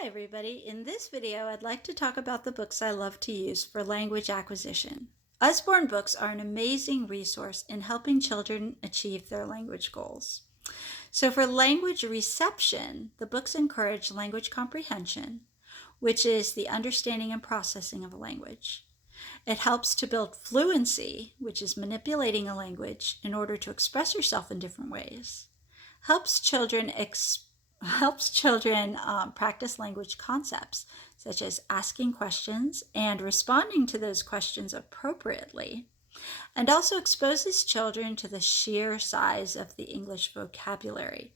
Hi everybody, in this video I'd like to talk about the books I love to use for language acquisition. Usborne books are an amazing resource in helping children achieve their language goals. So for language reception, the books encourage language comprehension, which is the understanding and processing of a language. It helps to build fluency, which is manipulating a language in order to express yourself in different ways. Helps children practice language concepts, such as asking questions and responding to those questions appropriately, and also exposes children to the sheer size of the English vocabulary.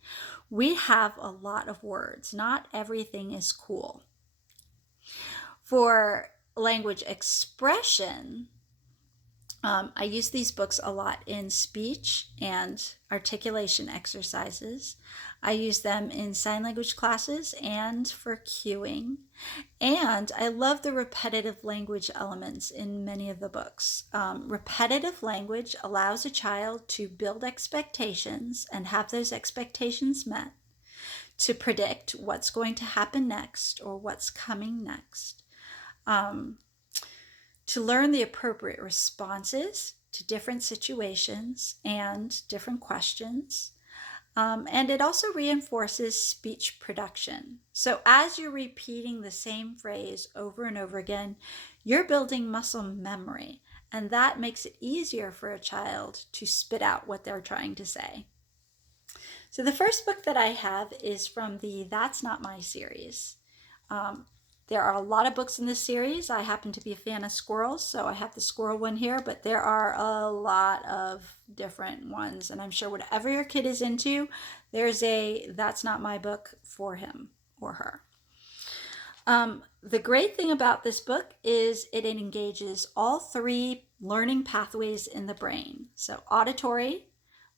We have a lot of words. Not everything is cool. For language expression, I use these books a lot in speech and articulation exercises. I use them in sign language classes and for cueing. And I love the repetitive language elements in many of the books. Repetitive language allows a child to build expectations and have those expectations met, to predict what's going to happen next or what's coming next. To learn the appropriate responses to different situations and different questions. And it also reinforces speech production. So as you're repeating the same phrase over and over again, you're building muscle memory, and that makes it easier for a child to spit out what they're trying to say. So the first book that I have is from the That's Not My series. There are a lot of books in this series. I happen to be a fan of squirrels, so I have the squirrel one here, but there are a lot of different ones, and I'm sure whatever your kid is into, there's a That's Not My book for him or her. The great thing about this book is it engages all three learning pathways in the brain. So auditory,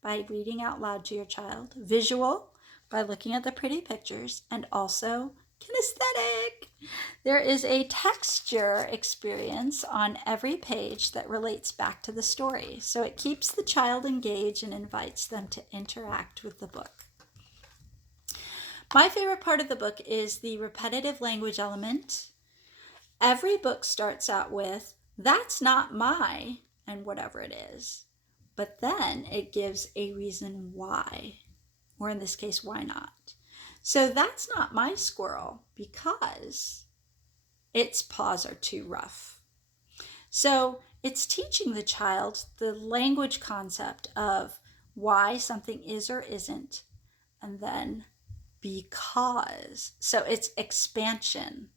by reading out loud to your child, visual, by looking at the pretty pictures, and also kinesthetic. There is a texture experience on every page that relates back to the story. So it keeps the child engaged and invites them to interact with the book. My favorite part of the book is the repetitive language element. Every book starts out with, "That's not my," and whatever it is. But then it gives a reason why, or in this case, why not. So that's not my squirrel because its paws are too rough. So it's teaching the child the language concept of why something is or isn't, and then because. So it's expansion.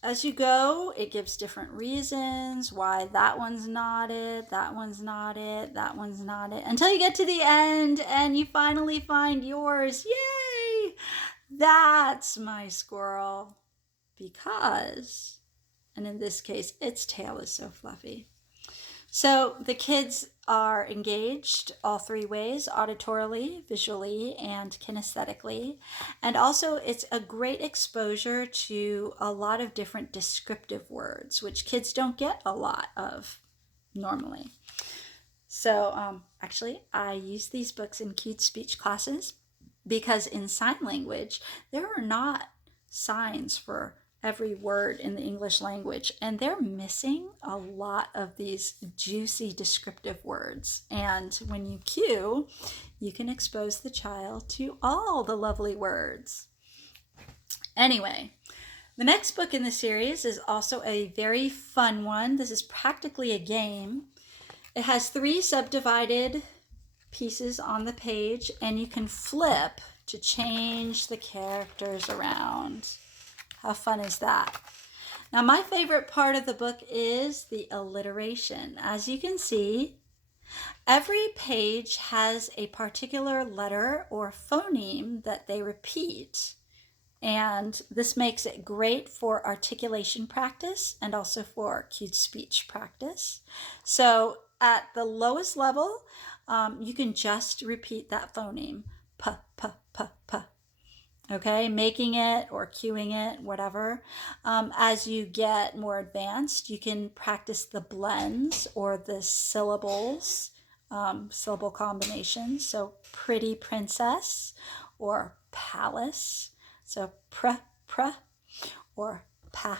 As you go, it gives different reasons why that one's not it, that one's not it, that one's not it, until you get to the end and you finally find yours. Yay! That's my squirrel because, and in this case, its tail is so fluffy. So the kids are engaged all three ways, auditorily, visually, and kinesthetically. And also it's a great exposure to a lot of different descriptive words, which kids don't get a lot of normally. So actually, I use these books in cute speech classes because in sign language, there are not signs for every word in the English language, and they're missing a lot of these juicy descriptive words. And when you cue, you can expose the child to all the lovely words. Anyway, the next book in the series is also a very fun one. This is practically a game. It has 3 subdivided pieces on the page, and you can flip to change the characters around. How fun is that? Now, my favorite part of the book is the alliteration. As you can see, every page has a particular letter or phoneme that they repeat. And this makes it great for articulation practice and also for cute speech practice. So at the lowest level, you can just repeat that phoneme, p, p, p, p. Okay, making it or cueing it, whatever. As you get more advanced, you can practice the blends or the syllables, syllable combinations. So pretty princess or palace. So or pa.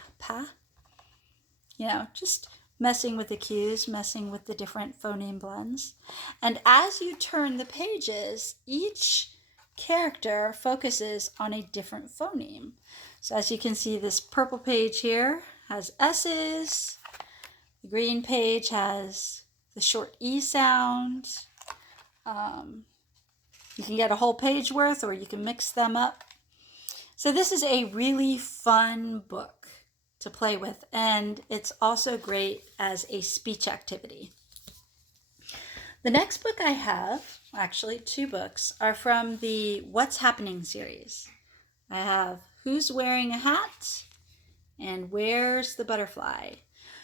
Just messing with the cues, messing with the different phoneme blends. And as you turn the pages, each character focuses on a different phoneme. So as you can see, this purple page here has S's. The green page has the short E sound. You can get a whole page worth, or you can mix them up. So this is a really fun book to play with, and it's also great as a speech activity. The next book I have, actually 2 books, are from the What's Happening series. I have Who's Wearing a Hat and Where's the Butterfly.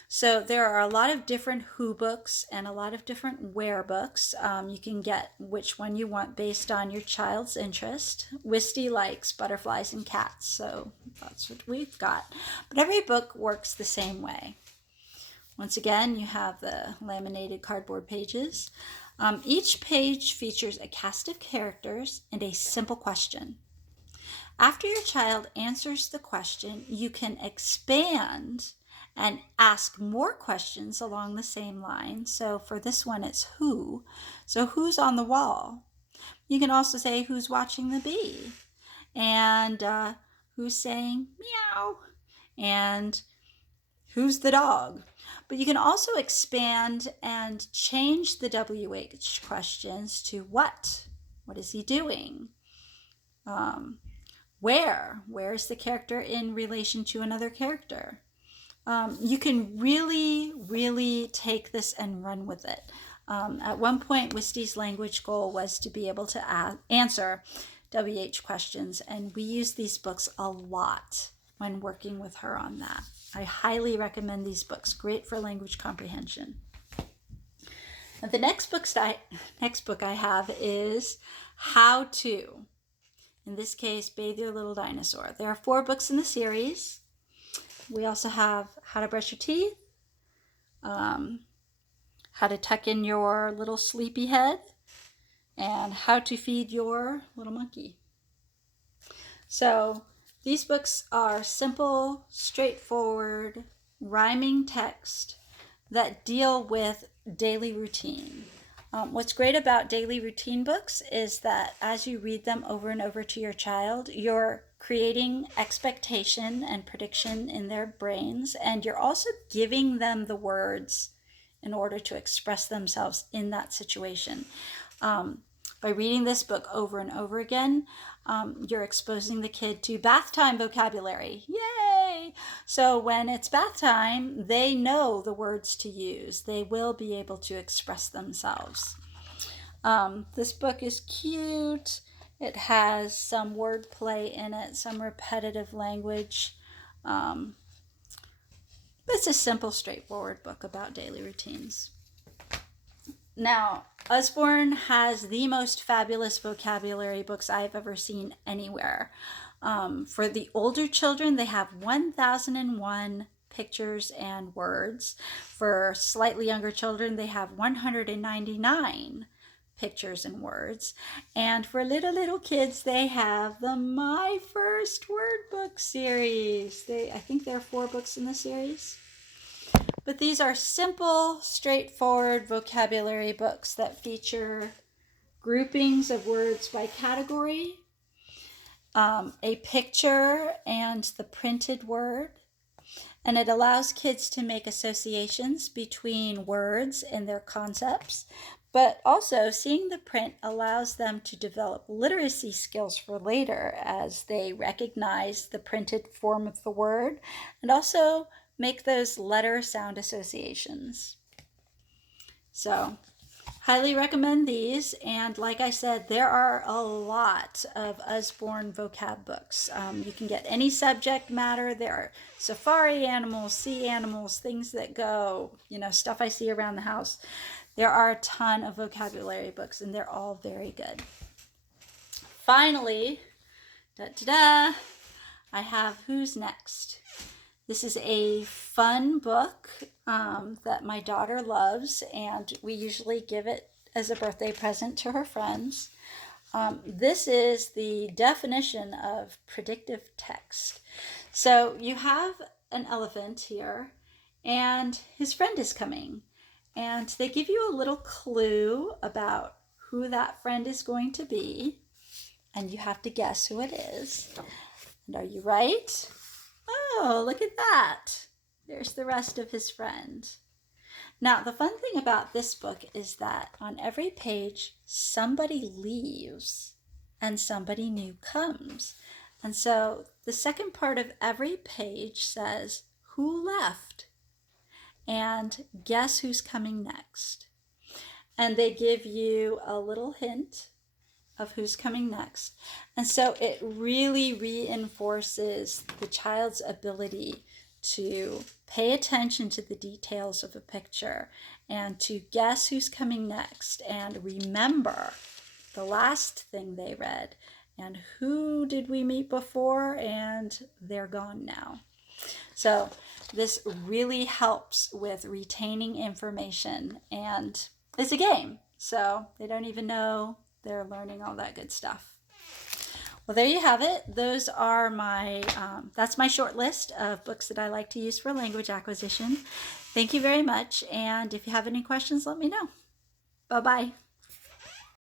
So there are a lot of different who books and a lot of different where books. You can get which one you want based on your child's interest. Wisty likes butterflies and cats, so that's what we've got. But every book works the same way. Once again, you have the laminated cardboard pages. Each page features a cast of characters and a simple question. After your child answers the question, you can expand and ask more questions along the same line. So for this one, it's who. So who's on the wall? You can also say who's watching the bee, and who's saying meow, and who's the dog. But you can also expand and change the WH questions to what? What is he doing? Where is the character in relation to another character? You can really take this and run with it. At one point, Wisty's language goal was to be able to answer WH questions, and we use these books a lot when working with her on that. I highly recommend these books. Great for language comprehension. And the next book I have is How To. In this case, Bathe Your Little Dinosaur. There are 4 books in the series. We also have How to Brush Your Teeth, How to Tuck in Your Little Sleepy Head, and How to Feed Your Little Monkey. So these books are simple, straightforward, rhyming text that deal with daily routine. What's great about daily routine books is that as you read them over and over to your child, you're creating expectation and prediction in their brains, and you're also giving them the words in order to express themselves in that situation. By reading this book over and over again, you're exposing the kid to bath time vocabulary. Yay! So when it's bath time, they know the words to use. They will be able to express themselves. This book is cute. It has some wordplay in it, some repetitive language. It's a simple, straightforward book about daily routines. Now, Usborne has the most fabulous vocabulary books I've ever seen anywhere. For the older children, they have 1001 pictures and words. For slightly younger children, they have 199 pictures and words. And for little kids, they have the My First Word Book series. I think there are 4 books in the series. But these are simple, straightforward vocabulary books that feature groupings of words by category, a picture, and the printed word. And it allows kids to make associations between words and their concepts. But also, seeing the print allows them to develop literacy skills for later as they recognize the printed form of the word and also make those letter sound associations. So, highly recommend these. And like I said, there are a lot of Usborne vocab books. You can get any subject matter. There are safari animals, sea animals, things that go, stuff I see around the house. There are a ton of vocabulary books, and they're all very good. Finally, I have Who's Next. This is a fun book that my daughter loves, and we usually give it as a birthday present to her friends. This is the definition of predictive text. So you have an elephant here, and his friend is coming. And they give you a little clue about who that friend is going to be. And you have to guess who it is. And are you right? Oh, look at that. There's the rest of his friend. Now, the fun thing about this book is that on every page, somebody leaves and somebody new comes. And so the second part of every page says, who left? And guess who's coming next? And they give you a little hint of who's coming next. And so it really reinforces the child's ability to pay attention to the details of a picture and to guess who's coming next and remember the last thing they read and who did we meet before and they're gone now. So this really helps with retaining information, and it's a game, so they don't even know they're learning all that good stuff. Well, there you have it. Those are that's my short list of books that I like to use for language acquisition. Thank you very much, and if you have any questions, let me know. Bye-bye.